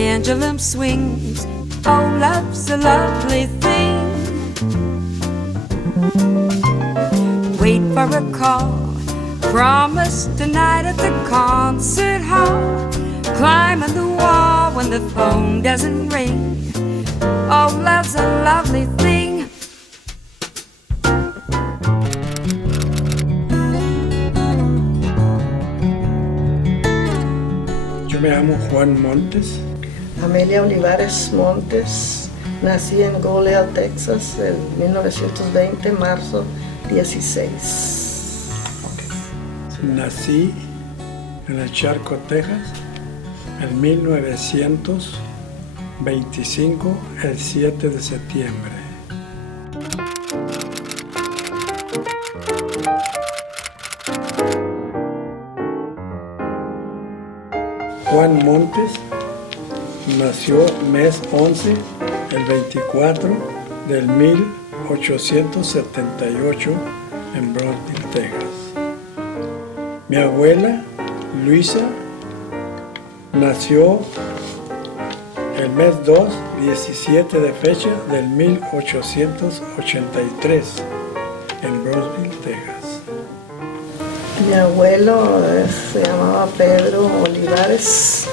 pendulum swings. Oh, love's a lovely thing. Wait for a call, promise tonight at the concert hall. Climbing the wall when the phone doesn't ring. Oh, love's a lovely thing. Yo me llamo Juan Montes. Amelia Olivares Montes. Nací en Goliad, Texas, en 1920, marzo 16. Nací en el Charco, Texas, en 1925, el 7 de septiembre. Juan Montes nació mes 11, el 24 del 1878 en Brownsville, Texas. Mi abuela, Luisa, nació el mes 2, 17 de fecha del 1883 en Brownsville, Texas. Mi abuelo se llamaba Pedro Olivares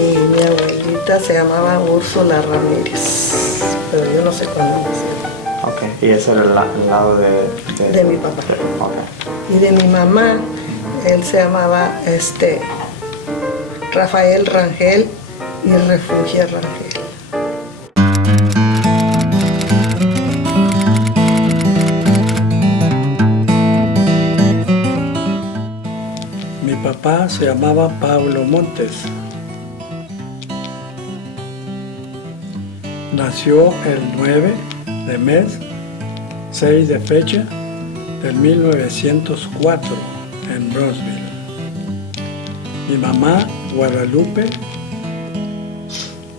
y mi abuelita se llamaba Úrsula Ramírez, pero yo no sé cuándo nació. Ok, y ese era el lado de mi papá. Okay. Y de mi mamá, él se llamaba Rafael Rangel y Refugia Rangel. Mi papá se llamaba Pablo Montes. Nació el 9 de mes, 6 de fecha del 1904 en Brownsville. Mi mamá, Guadalupe,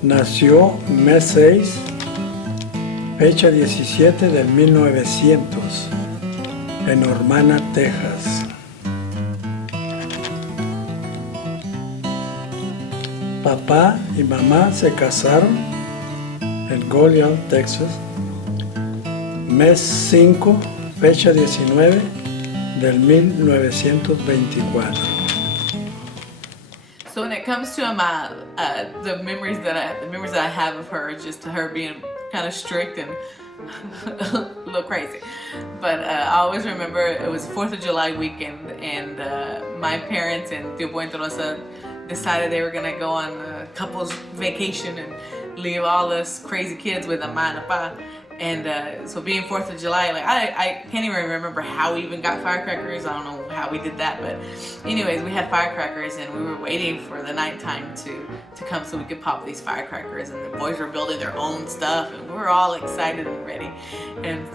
nació mes 6, fecha 17 del 1900 en Normanna, Texas. Papá y mamá se casaron en Goliad, Texas, mes 5, fecha 19 del 1924. So when it comes to Ama, the memories that I have of her is just her being kind of strict and a little crazy. But I always remember it was 4th of July weekend, and my parents and Tio Boy and Rosa decided they were gonna go on a couple's vacation and leave all us crazy kids with Ama and Apa. And so being 4th of July, like I can't even remember how we even got firecrackers. I don't know how we did that, but anyways, we had firecrackers and we were waiting for the nighttime to come so we could pop these firecrackers. And the boys were building their own stuff and we were all excited and ready. And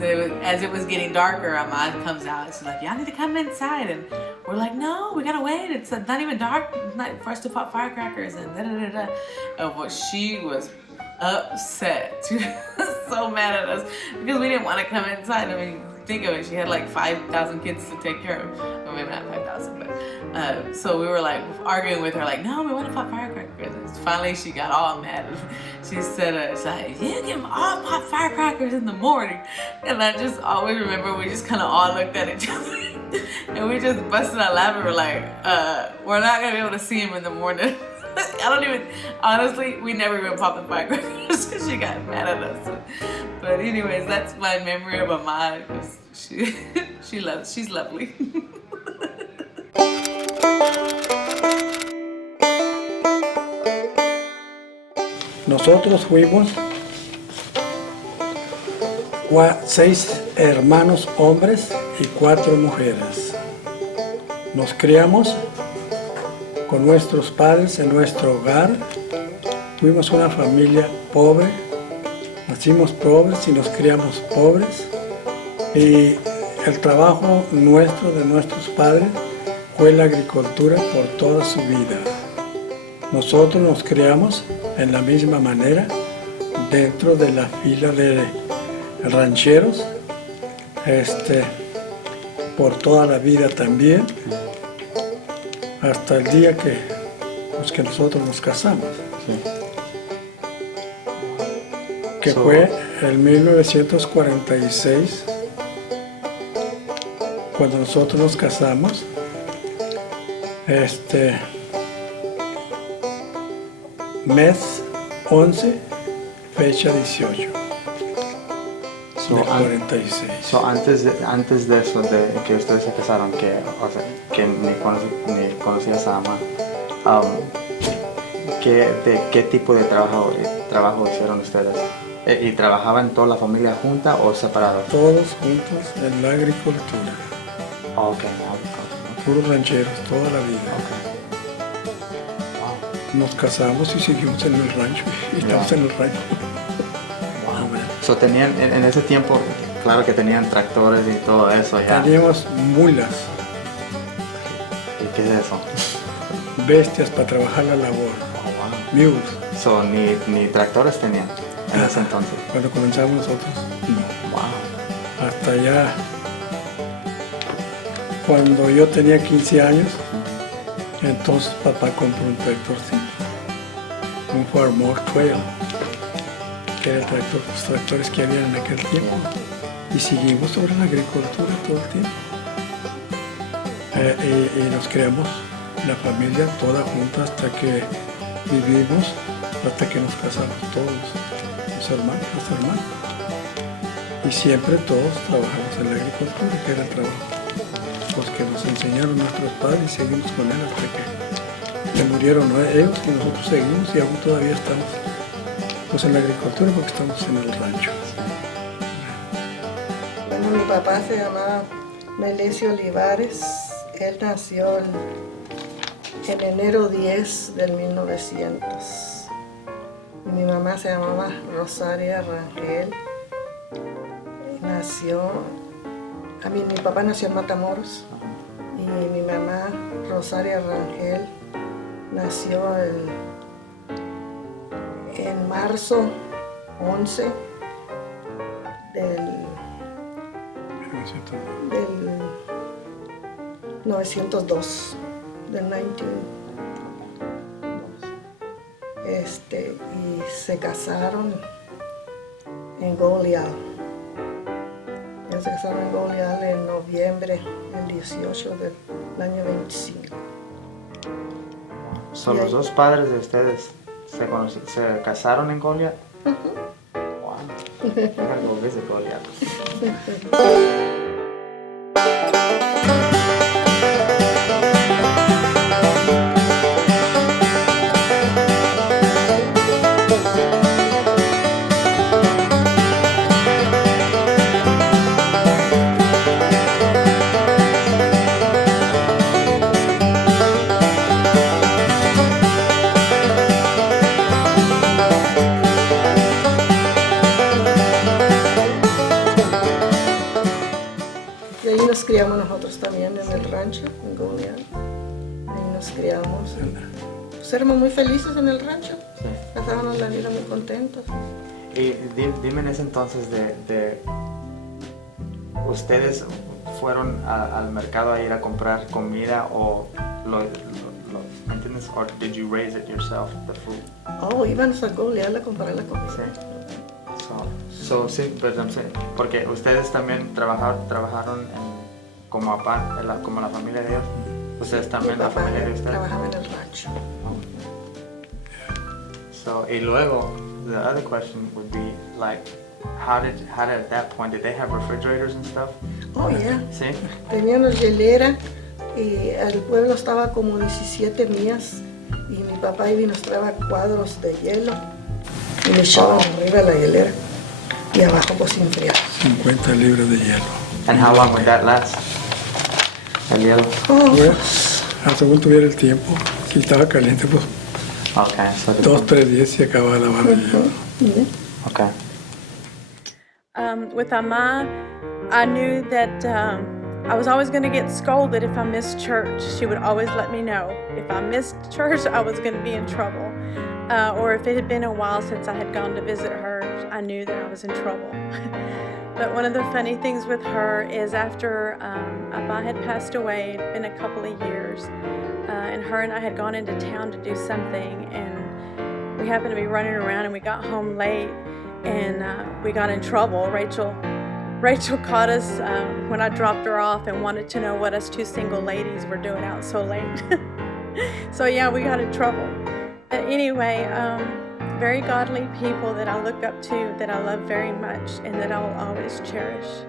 as it was getting darker, Ahmad comes out and she's like, y'all need to come inside. And we're like, no, we gotta wait. It's not even dark for us to pop firecrackers and da-da-da-da. But she was upset. She was so mad at us because we didn't want to come inside. I mean, think of it, she had like 5,000 kids to take care of. Well, maybe not 5,000, but so we were like arguing with her, like, no, we want to pop firecrackers. And finally she got all mad. She said, she's like, you can all pop firecrackers in the morning. And I just always remember we just kind of all looked at each other and we just busted out laughing. We're like, we're not gonna be able to see him in the morning. Honestly, we never even popped the firecrackers because she got mad at us. But anyways, that's my memory of Ahmad, because she's lovely. Nosotros fuimos 6 hermanos hombres y 4 mujeres. Nos criamos con nuestros padres en nuestro hogar. Fuimos una familia pobre, nacimos pobres y nos criamos pobres. Y el trabajo nuestro, de nuestros padres, fue la agricultura por toda su vida. Nosotros nos criamos en la misma manera, dentro de la fila de rancheros, por toda la vida también, hasta el día que pues que nosotros nos casamos, Sí. que So- fue en 1946, cuando nosotros nos casamos, mes 11, fecha 18 So, del an- 46. so, antes de eso, de que ustedes se casaron, que ni conocías a Ama, ¿de qué tipo de trabajo hicieron ustedes? ¿Y trabajaban toda la familia junta o separados? Todos juntos en la agricultura, Oh, ok, puros rancheros, toda la vida. Nos casamos y seguimos en el rancho, y estamos en el rancho. So, tenían, en ese tiempo, claro que tenían tractores y todo eso ya. Teníamos mulas, ¿Y qué es eso? bestias para trabajar la labor, mules. So, ni tractores tenían en ese entonces. Cuando comenzamos nosotros, no. Wow. Hasta allá, cuando yo tenía 15 años, entonces papá compró un tractorcito, un Farmore Trail, que era el tractor, los tractores que había en aquel tiempo, y seguimos sobre la agricultura todo el tiempo. Y nos creamos la familia toda junta hasta que vivimos, hasta que nos casamos todos, los hermanos. Y siempre todos trabajamos en la agricultura, que era el trabajo pues, que nos enseñaron nuestros padres, y seguimos con él hasta que murieron, ¿no? Ellos, y nosotros seguimos y aún todavía estamos pues, en la agricultura porque estamos en el rancho. Bueno, mi papá se llamaba Melesio Olivares. Él nació en enero 10 del 1900. Mi mamá se llamaba Rosaria Rangel. Mi papá nació en Matamoros. Y mi mamá, Rosaria Rangel, nació en marzo 11 del 902, del 1902. Y se casaron en Goliad. Ellos se casaron en Goliad en noviembre del 18 del año 25. So, Y los ahí- dos padres de ustedes se casaron en Goliad. Wow. I gotta go visit Goliad. Y ahí nos criamos nosotros también en el rancho, en Goliad. Ahí nos criamos. Pues éramos muy felices en el rancho. Sí. Pasábamos la vida muy contentos. Y dime en ese entonces de ¿ustedes fueron al mercado a ir a comprar comida o ¿me entiendes? Or did you raise it yourself, the food? Oh, íbamos a Goliad a comprar la comida. Sí. Sí, pero porque ustedes también trabajaron como la familia de ellos. Ustedes Mi también, la papá familia de ustedes. trabajaba en el rancho. So, y luego, the other question would be like, how did at that point, did they have refrigerators and stuff? Oh, yeah. Sí. Teníamos hielera y el pueblo estaba como 17 millas y mi papá iba y nos traía cuadros de hielo y le echaban arriba de la hielera y abajo pues se enfriaba. 50 libras de hielo. And how long would that last? El hielo. Oh, Pues, según tuviera el tiempo, si estaba caliente, pues Okay, so 2-3 días se acababa la barra de hielo. okay. With Ama, I knew that I was always going to get scolded if I missed church. She would always let me know. If I missed church, I was going to be in trouble. Or if it had been a while since I had gone to visit her, I knew that I was in trouble. But one of the funny things with her is after Abba had passed away, it'd been a couple of years, and her and I had gone into town to do something, and we happened to be running around, and we got home late, and we got in trouble. Rachel caught us when I dropped her off and wanted to know what us two single ladies were doing out so late. So yeah, we got in trouble. But anyway, very godly people that I look up to, that I love very much, and that I will always cherish.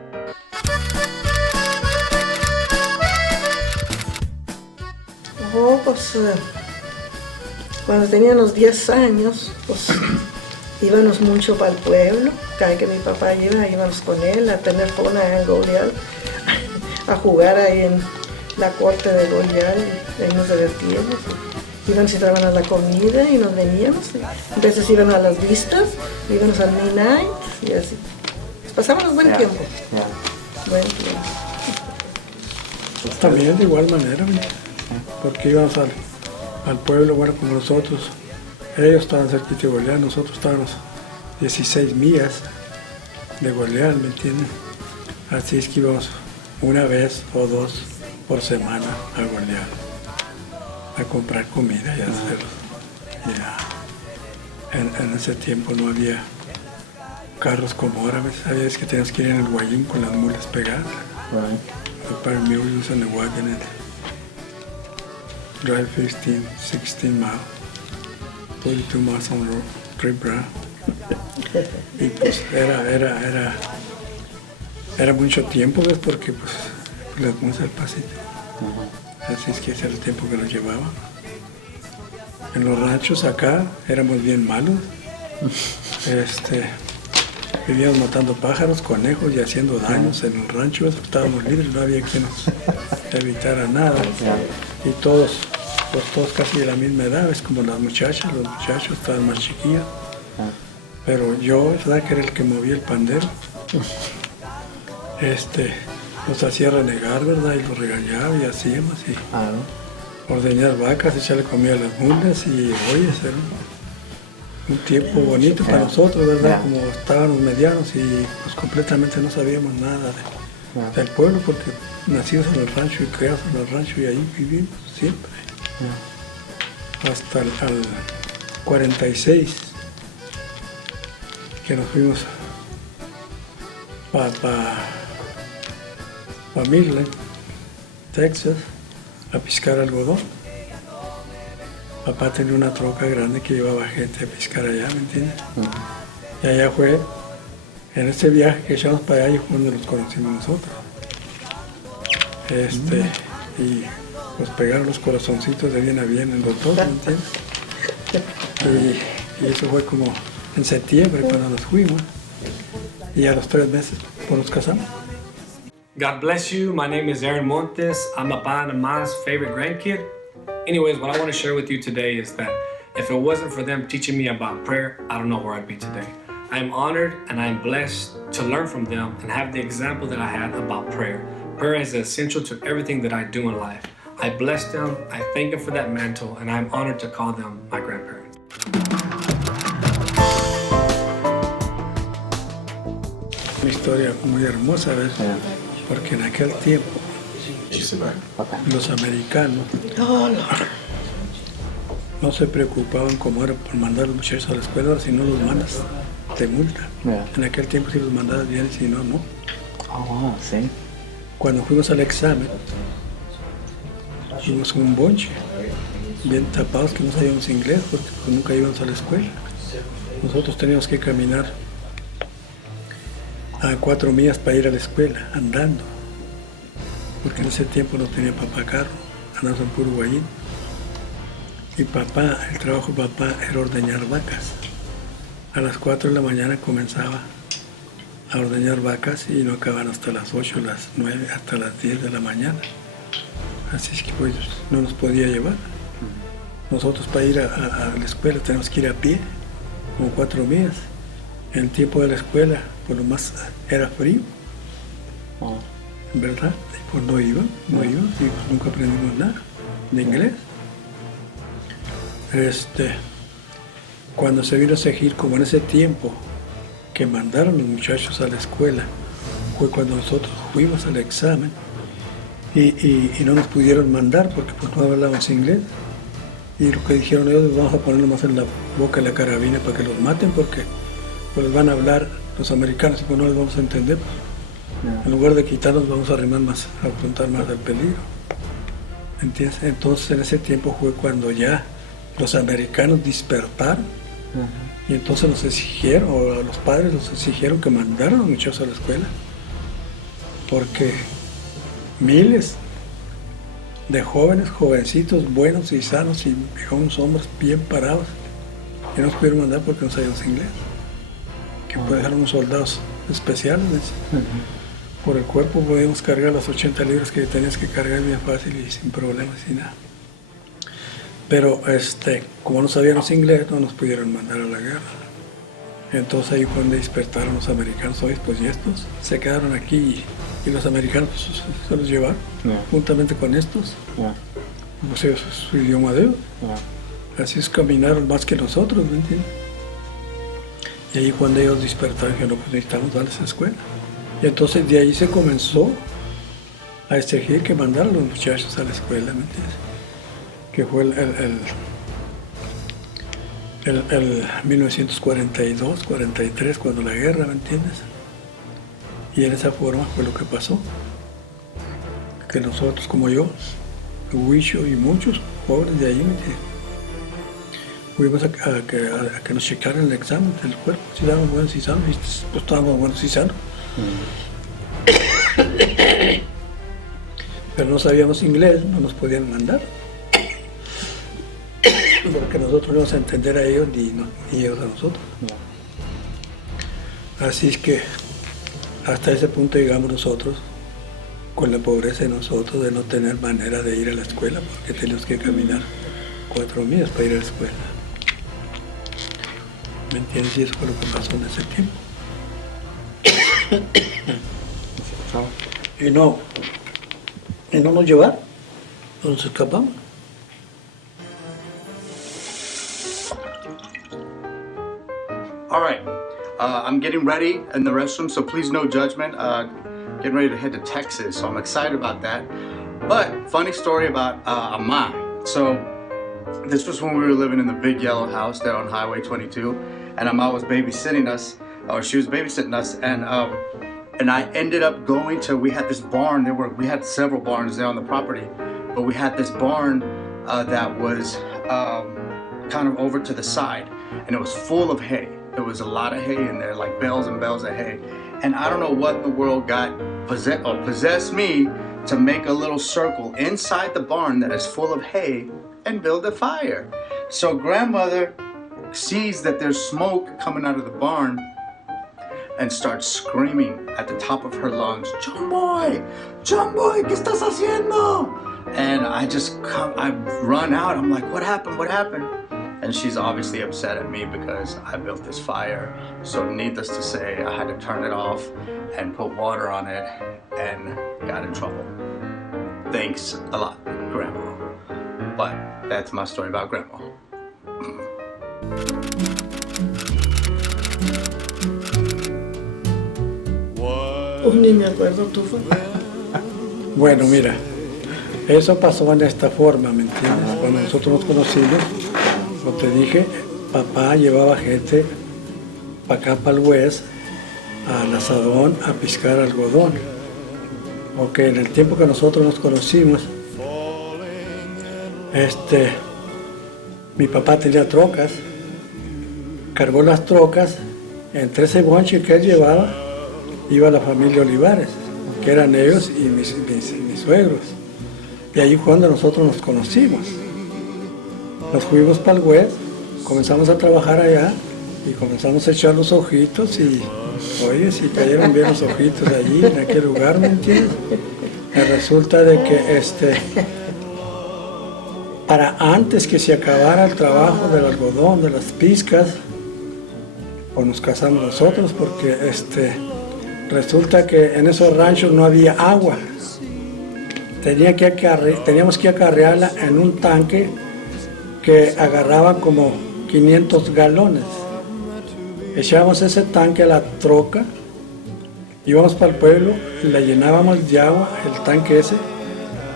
Oh, pues cuando teníamos 10 años, pues íbamos mucho para el pueblo. Cada vez que mi papá iba, íbamos con él a tener fona en Golial, a jugar ahí en la corte de Golial, y nos divertíamos. Íbamos y traían a la comida y nos veníamos. A veces íbamos a las vistas, íbamos al midnight y así. Pasábamos buen tiempo. Buen tiempo. También de igual manera, porque íbamos al pueblo, bueno, como nosotros, ellos estaban cerquita de Golial, nosotros estábamos 16 millas de Golial, ¿me entienden? Así es que íbamos una vez o dos por semana a Golial a comprar comida y hacerlo. En ese tiempo no había carros como ahora, sabías que tenías que ir en el guayín con las mulas pegadas. Right. The pioneer was in the wagon and drive 16 miles, 42 miles on the road, trip brown. Y pues era mucho tiempo, ¿ves? Porque pues las mulas al pasito. Así es que ese era el tiempo que nos llevaba. En los ranchos acá éramos bien malos. Vivíamos matando pájaros, conejos y haciendo daños en el rancho. Estábamos libres, no había quien nos evitara nada. Y todos casi de la misma edad, es como las muchachas, los muchachos estaban más chiquillos. Pero yo, es verdad que era el que movía el pandero. Nos hacía renegar, ¿verdad? Y los regañaba y hacíamos. Y ordeñar vacas, echarle comida a las mulas y ollas. Era un tiempo bonito para nosotros, ¿verdad? Como estábamos medianos y pues completamente no sabíamos nada del pueblo, porque nacidos en el rancho y criados en el rancho y ahí vivimos siempre. Hasta el 46, que nos fuimos para Midland, Texas, a piscar algodón. Papá tenía una troca grande que llevaba gente a piscar allá, ¿me entiendes? Y allá fue, en este viaje que echamos para allá, fue donde los conocimos nosotros. Y pues pegaron los corazoncitos de bien a bien en los dos, ¿me entiendes? Y eso fue como en septiembre cuando nos fuimos. Y a los 3 meses pues nos casamos. God bless you. My name is Aaron Montes. I'm Papa and Mama's favorite grandkid. Anyways, what I want to share with you today is that if it wasn't for them teaching me about prayer, I don't know where I'd be today. I am honored and I am blessed to learn from them and have the example that I had about prayer. Prayer is essential to everything that I do in life. I bless them, I thank them for that mantle, and I'm honored to call them my grandparents. Una historia muy hermosa, ¿ves? Porque en aquel tiempo los americanos no se preocupaban como era por mandar a los muchachos a la escuela, si no los mandas, te multan. En aquel tiempo si los mandabas bien, si no, no. Sí. Cuando fuimos al examen, fuimos con un bonche, bien tapados, que no sabíamos inglés, porque pues, nunca íbamos a la escuela. Nosotros teníamos que caminar a 4 millas para ir a la escuela, andando. Porque en ese tiempo no tenía papá carro, andamos en puro guayín. Y papá, el trabajo de papá era ordeñar vacas. A las 4 de la mañana comenzaba a ordeñar vacas y no acababan hasta las 8, las 9, hasta las 10 de la mañana. Así es que pues no nos podía llevar. Nosotros para ir a la escuela tenemos que ir a pie, como 4 millas. En el tiempo de la escuela, por lo más era frío, ¿verdad? Y pues no iba, y pues nunca aprendimos nada de inglés. Cuando se vino a seguir, como en ese tiempo que mandaron los muchachos a la escuela, fue cuando nosotros fuimos al examen y no nos pudieron mandar porque pues no hablábamos inglés. Y lo que dijeron ellos, vamos a ponerlo más en la boca de la carabina para que los maten porque pues les van a hablar los americanos y pues no les vamos a entender. En lugar de quitarnos vamos a arrimar más, a afrontar más el peligro. ¿Entiendes? Entonces en ese tiempo fue cuando ya los americanos despertaron y entonces nos exigieron, o a los padres nos exigieron que mandaran a los muchachos a la escuela porque miles de jóvenes, jovencitos, buenos y sanos y unos hombres bien parados y no nos pudieron mandar porque no sabíamos inglés, que puede dejar unos soldados especiales. Por el cuerpo podíamos cargar las 80 libras que tenías que cargar bien fácil y sin problemas y nada. Pero como no sabíamos inglés, no nos pudieron mandar a la guerra. Entonces ahí fue donde despertaron los americanos. Hoy pues y estos se quedaron aquí y los americanos pues, se los llevaron juntamente con estos. Pues es su idioma de ellos. Así es, caminaron más que nosotros, ¿me entiendes? Y ahí cuando ellos despertaron, que no, pues necesitamos darles a escuela. Y entonces de ahí se comenzó a exigir que mandaran a los muchachos a la escuela, ¿me entiendes? Que fue el 1942, 43, cuando la guerra, ¿me entiendes? Y en esa forma fue lo que pasó. Que nosotros, como yo, Huicho y muchos jóvenes de ahí, ¿me entiendes? Fuimos a que nos checaran el examen del cuerpo, si estábamos buenos y sanos, y pues estábamos buenos y sanos. Pero no sabíamos inglés, no nos podían mandar. Porque nosotros no íbamos a entender a ellos ni ellos a nosotros. Así es que hasta ese punto llegamos nosotros, con la pobreza de nosotros, de no tener manera de ir a la escuela, porque teníamos que caminar 4 millas para ir a la escuela. ¿Me entiendes? Y eso fue lo que pasó en ese tiempo. Y no nos llevaron, nos escapamos. All right, I'm getting ready in the restroom, so please no judgment. Getting ready to head to Texas, so I'm excited about that. But funny story about Ama. So this was when we were living in the big yellow house there on Highway 22, and Ama was babysitting us, or she was babysitting us, and I ended up going to, we had this barn, we had several barns there on the property, but we had this barn that was kind of over to the side, and it was full of hay. There was a lot of hay in there, like bales and bales of hay. And I don't know what in the world possessed me to make a little circle inside the barn that is full of hay and build a fire. So grandmother sees that there's smoke coming out of the barn and starts screaming at the top of her lungs, John boy, ¿qué estás haciendo? And I run out, I'm like, what happened? And she's obviously upset at me because I built this fire. So needless to say, I had to turn it off and put water on it and got in trouble. Thanks a lot, Grandma. But that's my story about Grandma. Ni me acuerdo, Tufo. Bueno, mira, eso pasó en esta forma, ¿me entiendes? Cuando nosotros nos conocimos, como te dije, papá llevaba gente para acá, para el West, al asadón, a piscar algodón. Porque en el tiempo que nosotros nos conocimos, mi papá tenía trocas, cargó las trocas, entre ese bonche que él llevaba, iba la familia Olivares, que eran ellos y mis suegros. Y ahí fue donde nosotros nos conocimos. Nos fuimos para el West, comenzamos a trabajar allá y comenzamos a echar los ojitos y, oye, si cayeron bien los ojitos allí, en aquel lugar, ¿me entiendes? Y resulta de que para antes que se acabara el trabajo del algodón, de las pizcas, pues nos casamos nosotros porque resulta que en esos ranchos no había agua. Teníamos que acarrearla en un tanque que agarraba como 500 galones. Echábamos ese tanque a la troca, íbamos para el pueblo y la llenábamos de agua, el tanque ese,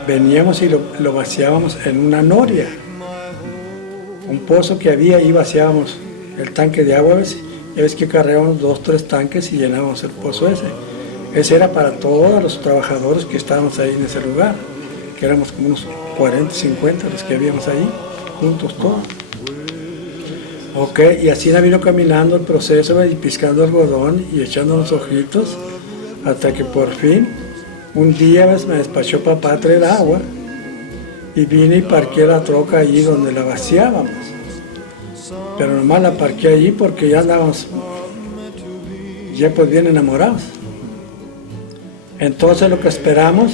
veníamos y lo vaciábamos en una noria. Un pozo que había ahí vaciábamos el tanque de agua, ¿ves? Ya ves que cargábamos 2, 3 tanques y llenábamos el pozo ese. Ese era para todos los trabajadores que estábamos ahí en ese lugar, que éramos como unos 40, 50 los que habíamos ahí, juntos todos. Ok, y así vino caminando el proceso y piscando algodón y echando los ojitos, hasta que por fin, un día, ¿ves?, me despachó papá a traer agua y vine y parqué la troca allí donde la vaciábamos. Pero nomás la parqué allí porque ya andábamos, ya pues bien enamorados. Entonces lo que esperamos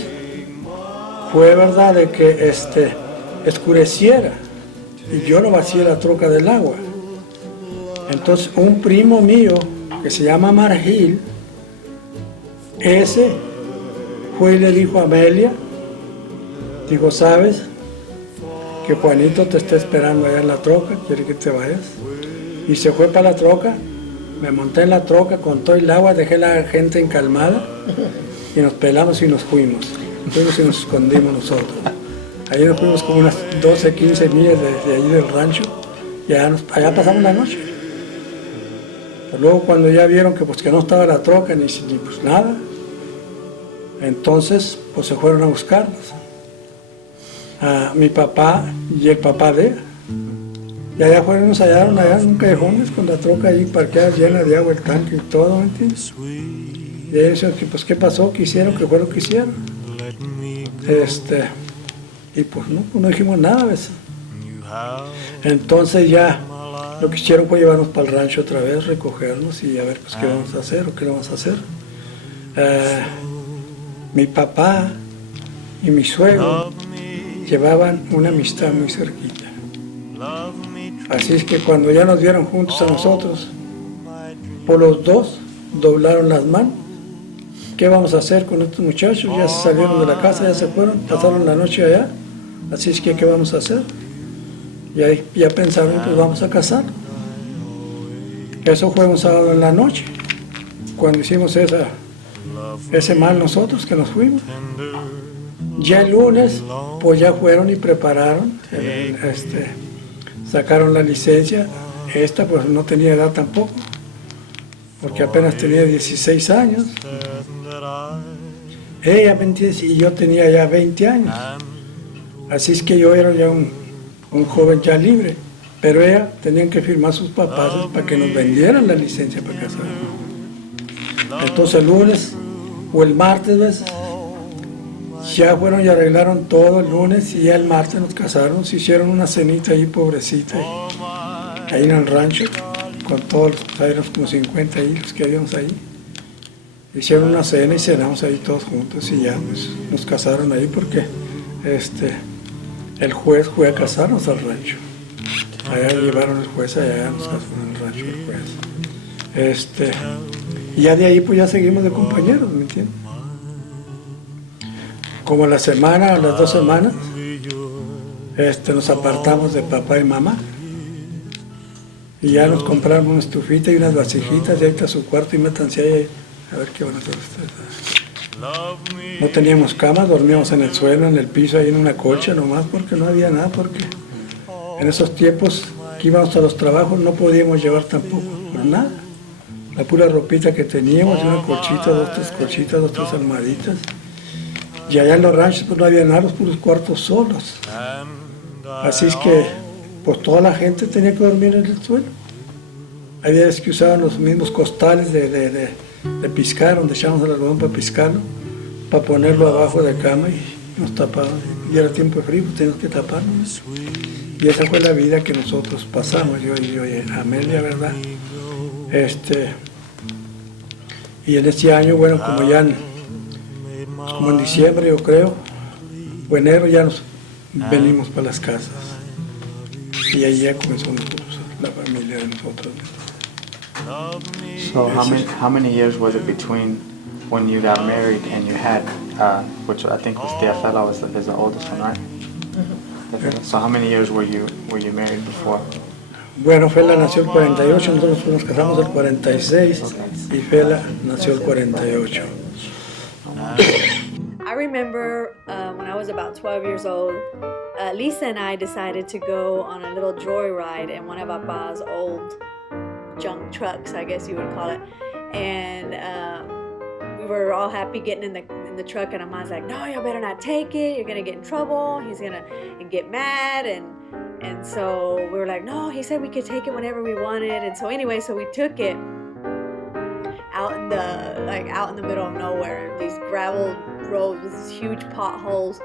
fue, verdad, de que escureciera y yo no vacié la troca del agua. Entonces un primo mío que se llama Margil, ese fue y le dijo a Amelia, digo, ¿sabes que Juanito te está esperando allá en la troca, quiere que te vayas? Y se fue para la troca, me monté en la troca con todo el agua, dejé a la gente encalmada y nos pelamos y nos fuimos. Fuimos y nos escondimos nosotros. Ahí nos fuimos como unas 12, 15 millas de allí del rancho y allá pasamos la noche. Pero luego cuando ya vieron que no estaba la troca ni pues nada, entonces pues se fueron a buscarnos. A mi papá y el papá de ella. Y allá fueron, nos hallaron allá en un callejón con la troca ahí parqueada llena de agua, el tanque y todo, ¿me entiendes? Y ellos decían que pues qué pasó, qué hicieron, qué fue lo que hicieron. Y pues no dijimos nada, ¿ves? Entonces ya lo que hicieron fue llevarnos para el rancho otra vez, recogernos y a ver pues qué vamos a hacer o qué no vamos a hacer. Mi papá y mi suegro llevaban una amistad muy cerquita. Así es que cuando ya nos vieron juntos a nosotros, por los dos doblaron las manos. ¿Qué vamos a hacer con estos muchachos? Ya se salieron de la casa, ya se fueron, pasaron la noche allá. Así es que, ¿qué vamos a hacer? Y ahí ya pensaron, pues vamos a casar. Eso fue un sábado en la noche, cuando hicimos ese mal nosotros que nos fuimos. Ya el lunes, pues ya fueron y prepararon, sacaron la licencia. Esta pues no tenía edad tampoco, porque apenas tenía 16 años. Ella 20 y yo tenía ya 20 años. Así es que yo era ya un joven ya libre, pero ella tenían que firmar sus papás para que nos vendieran la licencia para casarnos. Entonces el lunes o el martes, ¿ves?, ya fueron y arreglaron todo el lunes y ya el martes nos casaron, se hicieron una cenita ahí pobrecita, ahí en el rancho, con todos los, éramos como 50 hijos que habíamos ahí. Hicieron una cena y cenamos ahí todos juntos y ya pues, nos casaron ahí porque el juez fue a casarnos al rancho. Allá llevaron el juez, allá nos casaron en el rancho el juez. Y ya de ahí pues ya seguimos de compañeros, ¿me entiendes? Como a la semana, a las 2 semanas, nos apartamos de papá y mamá. Y ya nos compraron una estufita y unas vasijitas, y ahí está su cuarto y métanse ahí a ver qué van a hacer ustedes. No teníamos cama, dormíamos en el suelo, en el piso, ahí en una colcha nomás, porque no había nada, porque en esos tiempos que íbamos a los trabajos no podíamos llevar tampoco, pues nada. La pura ropita que teníamos, una colchita, 2, 3 colchitas, 2, 3 almohaditas. Y allá en los ranchos pues no había nada, los puros cuartos solos. Así es que pues toda la gente tenía que dormir en el suelo. Había veces que usaban los mismos costales de piscar, donde echábamos el algodón para piscarlo, para ponerlo abajo de cama y nos tapaban. Y era tiempo de frío, pues teníamos que taparnos. Y esa fue la vida que nosotros pasamos, yo y Amelia, ¿verdad? Y en este año, bueno, como en diciembre, yo creo, o enero, ya nos venimos para las casas. Y ahí ya comenzó la familia de nosotros. So how many years was it between when you got married and you had, which I think was Teofela was the oldest one, right? Mm-hmm. So how many years were you married before? Bueno, Fela nació el 48, nosotros nos casamos el 46 y Fela nació el 48. I remember when I was about 12 years old, Lisa and I decided to go on a little joyride in one of Papa's old junk trucks, I guess you would call it. And we were all happy getting in the truck, and Ama's like, no, you better not take it. You're gonna get in trouble. He's gonna get mad. And so we were like, no, he said we could take it whenever we wanted. And so anyway, so we took it out in the middle of nowhere, these gravel roads with huge potholes,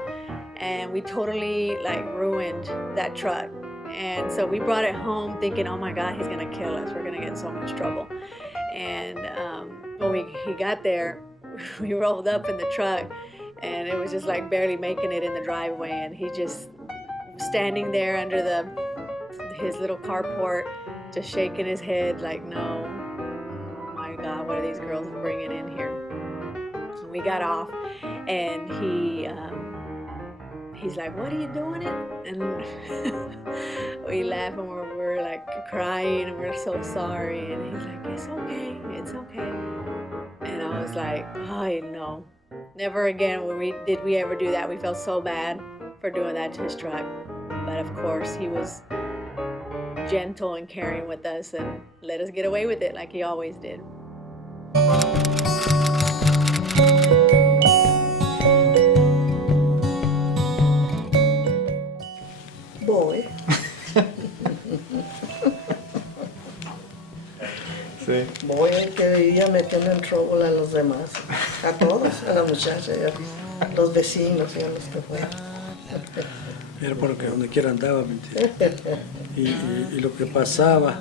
and we totally ruined that truck. And so we brought it home thinking, oh my God, he's gonna kill us. We're gonna get in so much trouble. And when he got there, we rolled up in the truck, and it was just barely making it in the driveway, and he just standing there under his little carport, just shaking his head like, no, oh my God, what are these girls bringing in here? And we got off, and he's like, what are you doing it? And we laugh, and we're crying, and we're so sorry. And he's like, it's okay. And I was like, oh no, never again did we ever do that. We felt so bad for doing that to his truck. But of course, he was gentle and caring with us and let us get away with it like he always did. Boy. Sí. Boy, el que vivía metiendo en trouble a los demás, a todos, a la muchacha, a los vecinos y a los que fueran. Era porque donde quiera andaba, ¿me entiendes? Y lo que pasaba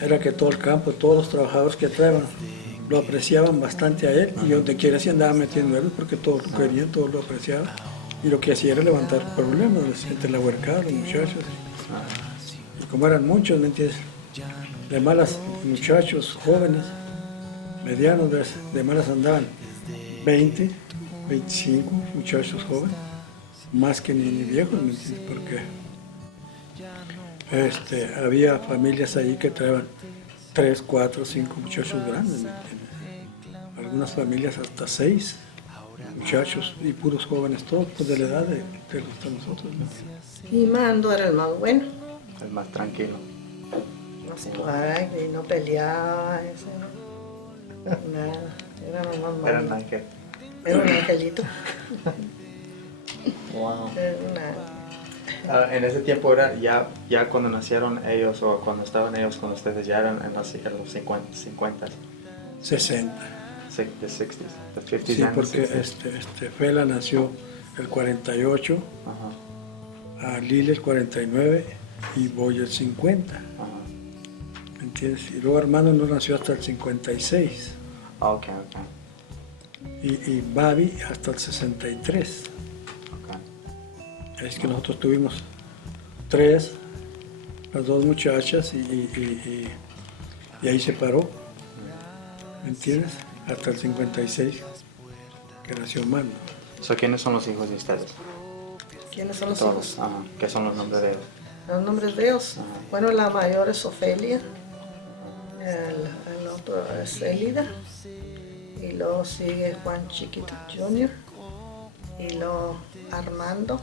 era que todo el campo, todos los trabajadores que entraban, lo apreciaban bastante a él, y donde quiera se andaba metiendo él, porque todos lo querían, todos lo apreciaban. Y lo que hacía era levantar problemas entre la huercada, los muchachos. Y como eran muchos, ¿me entiendes? De malas muchachos, jóvenes, medianos, de malas andaban 20, 25 muchachos jóvenes, más que ni viejos, ¿me entiendes? Porque había familias ahí que traían 3, 4, 5 muchachos grandes, ¿me entiendes? Algunas familias hasta 6 muchachos y puros jóvenes, todos pues, de la edad de nosotros, ¿me entiendes? Y Mando era el más bueno. El más tranquilo. Y no peleaba, nada, era lo más malo. Era un ángel. Era un angelito. Wow. Era una... En ese tiempo era ya cuando nacieron ellos o cuando estaban ellos con ustedes, ya eran en los 50. 60. The 60s, the 50s. Sí, and porque 60s. Fela nació el 48, Ajá. Lili el 49 y Boy el 50. Ajá. ¿Me entiendes? Y luego Armando no nació hasta el 56. Ok. Y Babi hasta el 63. Ok. Es que nosotros tuvimos 3, las 2 muchachas y ahí se paró. ¿Me entiendes? Hasta el 56, que nació Mando. ¿Quiénes son los hijos de ustedes? ¿Quiénes son los Todos. hijos? Ajá. ¿Qué son los nombres de ellos? Los nombres de ellos. Bueno, la mayor es Ofelia, el otro es Elida, y luego sigue Juan Chiquito Jr., y luego Armando,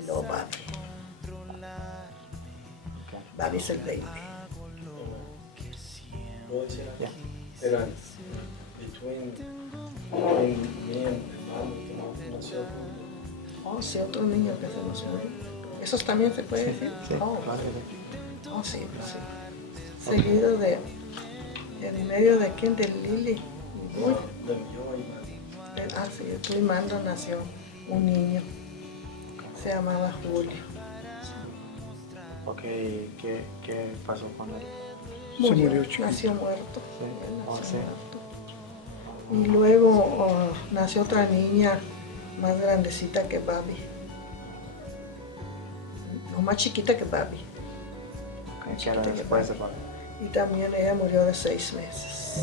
y luego Babi. Babi es el baby. Yeah. Eran between me and Mando, nació. Oh, sí, otro niño que se nos murió. ¿Esos también se puede decir? Sí, Oh, claro. oh, sí, sí. Seguido en medio de quién, de Lili. Uy. Sí, tú y Mando nació un niño. Se llamaba Julio. Ok, ¿qué pasó con él? murió chiquito. Nació muerto. Sí. Él Oh, nació sí. muerto. Y luego nació otra niña más grandecita que Babi. No, más chiquita que Babi. Ok, ¿qué era después de Babi? Y también ella murió de 6 meses.